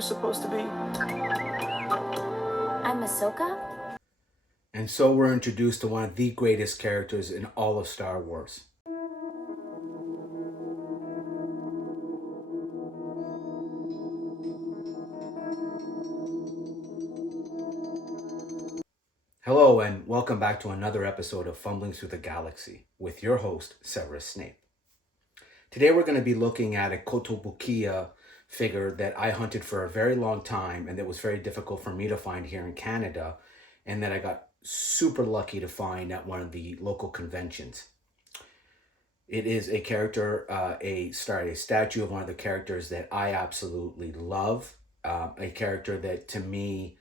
you're supposed to be? I'm Ahsoka. And so we're introduced to one of the greatest characters in all of Star Wars. Hello and welcome back to another episode of Fumbling Through the Galaxy with your host, Severus Snape. Today we're going to be looking at a Kotobukiya figure that I hunted for a very long time and that was very difficult for me to find here in Canada, and that I got super lucky to find at one of the local conventions. It is a character, a statue of one of the characters that I absolutely love. A character that to me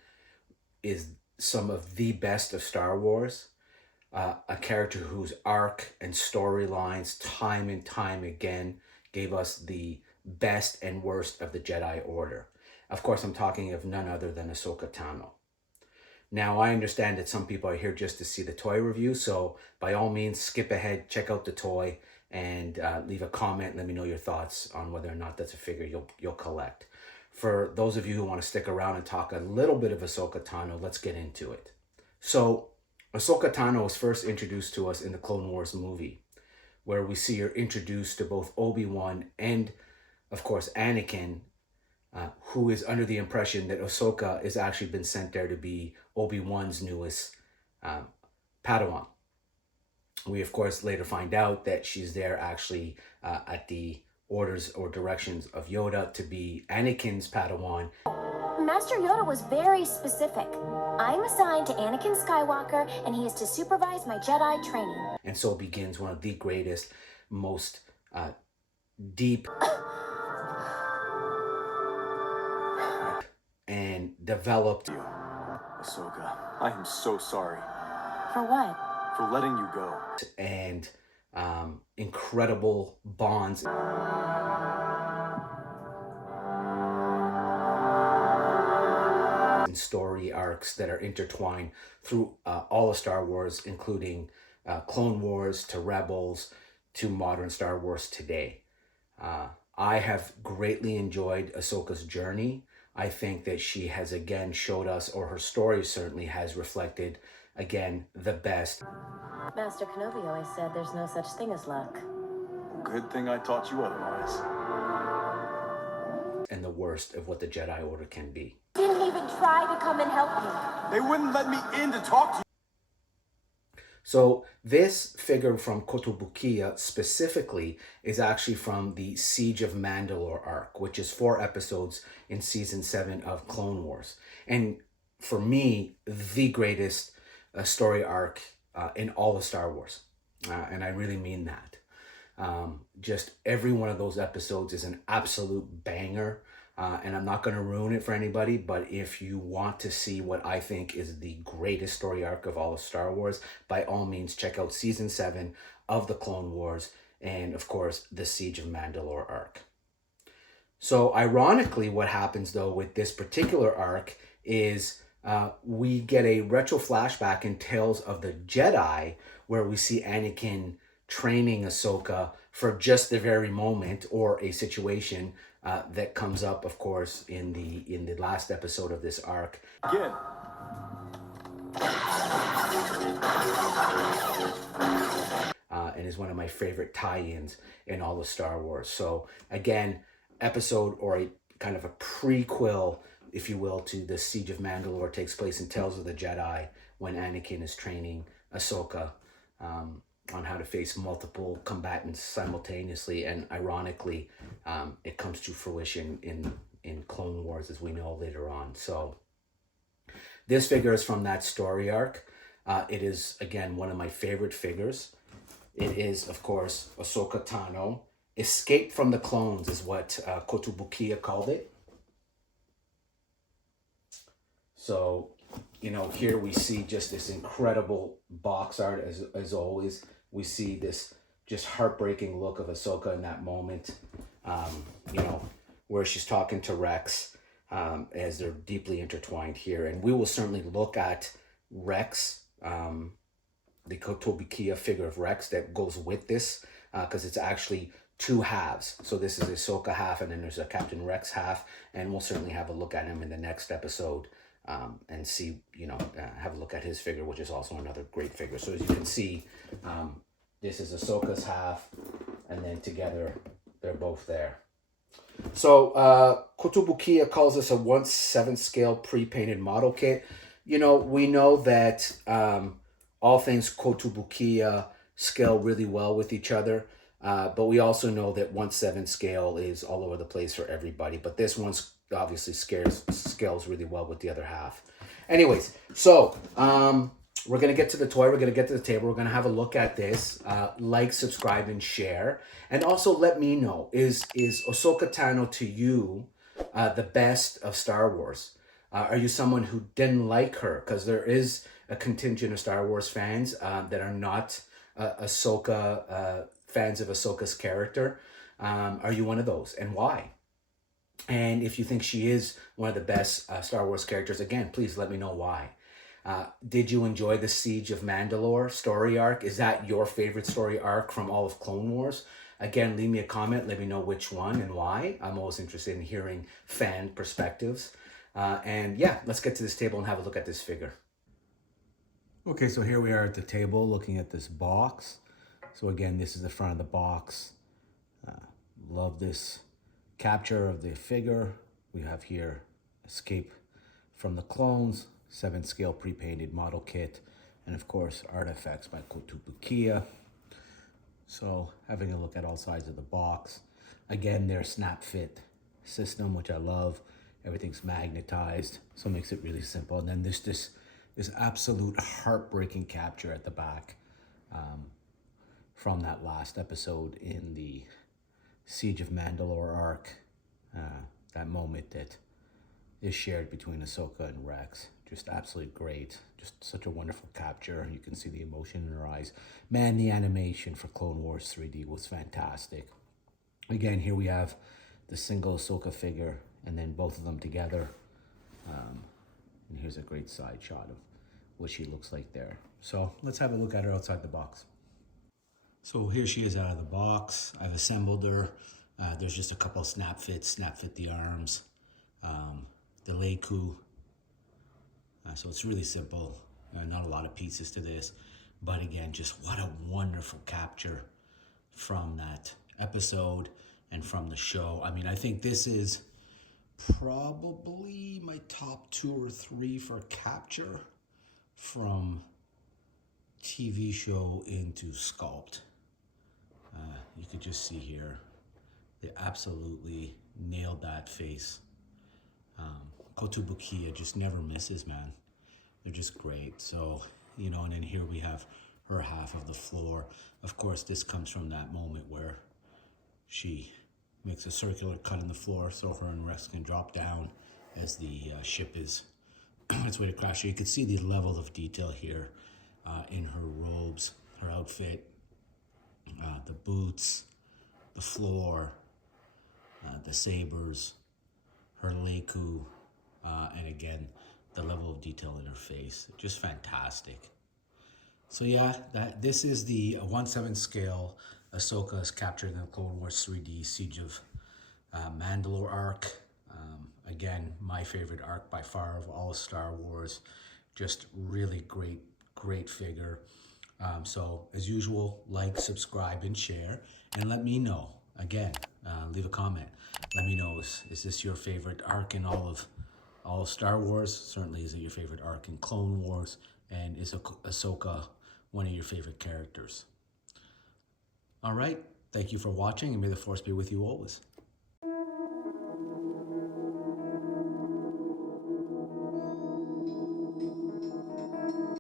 is some of the best of Star Wars. A character whose arc and storylines time and time again gave us the best and worst of the Jedi Order. Of course, I'm talking of none other than Ahsoka Tano. Now, I understand that some people are here just to see the toy review, so by all means, skip ahead, check out the toy, and leave a comment. Let me know your thoughts on whether or not that's a figure you'll collect. For those of you who want to stick around and talk a little bit of Ahsoka Tano, let's get into it. So, Ahsoka Tano was first introduced to us in the Clone Wars movie, where we see her introduced to both Obi-Wan and, of course, Anakin, who is under the impression that Ahsoka has actually been sent there to be Obi-Wan's newest Padawan. We, of course, later find out that she's there actually at the orders or directions of Yoda to be Anakin's Padawan. Master Yoda was very specific. I'm assigned to Anakin Skywalker, and he is to supervise my Jedi training. And so begins one of the greatest, most deep and developed. Ahsoka, I am so sorry. For what? For letting you go. And incredible bonds. And story arcs that are intertwined through all of Star Wars, including Clone Wars to Rebels to modern Star Wars today. I have greatly enjoyed Ahsoka's journey. I think that she has again showed us, or her story certainly has reflected, again, the best. Master Kenobi always said there's no such thing as luck. Good thing I taught you otherwise. And the worst of what the Jedi Order can be. Didn't even try to come and help me. They wouldn't let me in to talk to you. So this figure from Kotobukiya specifically is actually from the Siege of Mandalore Arc, which is 4 episodes in season 7 of Clone Wars. And for me, the greatest story arc in all of Star Wars. And I really mean that. Just every one of those episodes is an absolute banger. And I'm not going to ruin it for anybody, but if you want to see what I think is the greatest story arc of all of Star Wars, by all means, check out season 7 of the Clone Wars and, of course, the Siege of Mandalore Arc. So, ironically, what happens, though, with this particular arc is we get a retro flashback in Tales of the Jedi, where we see Anakin training Ahsoka for just the very moment or a situation that comes up, of course, in the last episode of this arc. Again. And is one of my favorite tie-ins in all of Star Wars. So again, episode or a kind of a prequel, if you will, to the Siege of Mandalore takes place in Tales of the Jedi when Anakin is training Ahsoka on how to face multiple combatants simultaneously, and ironically, it comes to fruition in Clone Wars, as we know later on. So this figure is from that story arc. It is, again, one of my favorite figures. It is, of course, Ahsoka Tano. Escape from the Clones is what Kotobukiya called it. So, you know, here we see just this incredible box art, as always. We see this just heartbreaking look of Ahsoka in that moment, you know, where she's talking to Rex, as they're deeply intertwined here. And we will certainly look at Rex, the Kotobukiya figure of Rex that goes with this, because it's actually two halves. So this is Ahsoka half, and then there's a Captain Rex half, and we'll certainly have a look at him in the next episode, and see, have a look at his figure, which is also another great figure. So as you can see, this is Ahsoka's half, and then together they're both there. So Kotobukiya calls this a 1/7 scale pre-painted model kit. We know that all things Kotobukiya scale really well with each other. But we also know that 1/7 scale is all over the place for everybody. But this one's obviously scales really well with the other half. Anyways, so we're going to get to the toy. We're going to get to the table. We're going to have a look at this. Like, subscribe, and share. And also let me know, is Ahsoka Tano to you the best of Star Wars? Are you someone who didn't like her? Because there is a contingent of Star Wars fans that are not Ahsoka fans of Ahsoka's character. Are you one of those, and why? And if you think she is one of the best Star Wars characters, again, please let me know why. Did you enjoy the Siege of Mandalore story arc? Is that your favorite story arc from all of Clone Wars? Again, leave me a comment. Let me know which one and why. I'm always interested in hearing fan perspectives. And yeah, let's get to this table and have a look at this figure. Okay, so here we are at the table looking at this box. So again, this is the front of the box. Love this capture of the figure. We have here Escape from the Clones, 7 scale pre-painted model kit, and of course artifacts by Kotobukiya. So having a look at all sides of the box. Again, their snap fit system, which I love. Everything's magnetized, so it makes it really simple. And then there's this absolute heartbreaking capture at the back from that last episode in the Siege of Mandalore Arc. That moment that is shared between Ahsoka and Rex. Just absolutely great. Just such a wonderful capture. You can see the emotion in her eyes. Man, the animation for Clone Wars 3D was fantastic. Again, here we have the single Ahsoka figure and then both of them together. And here's a great side shot of what she looks like there. So let's have a look at her outside the box. So here she is out of the box. I've assembled her. There's just a couple of snap fit the arms, the Leiku. So it's really simple. Not a lot of pieces to this, but again, just what a wonderful capture from that episode and from the show. I mean, I think this is probably my top 2 or 3 for capture from TV show into sculpt. You could just see here, they absolutely nailed that face. Kotobukiya just never misses, man. They're just great. So, and then here we have her half of the floor. Of course, this comes from that moment where she makes a circular cut in the floor so her and Rex can drop down as the ship is on its way to crash. So you can see the level of detail here in her robes, her outfit, the boots, the floor, the sabers, her Leiku, and again, the level of detail in her face. Just fantastic. So yeah, this is the 1/7 scale Ahsoka is captured in the Clone Wars 3D Siege of Mandalore Arc. Again, my favorite arc by far of all of Star Wars. Just really great figure. So as usual, like, subscribe, and share, and let me know. Again, leave a comment. Let me know, is this your favorite arc in all of Star Wars? Certainly, is it your favorite arc in Clone Wars? And is Ahsoka one of your favorite characters? All right, thank you for watching, and may the Force be with you always.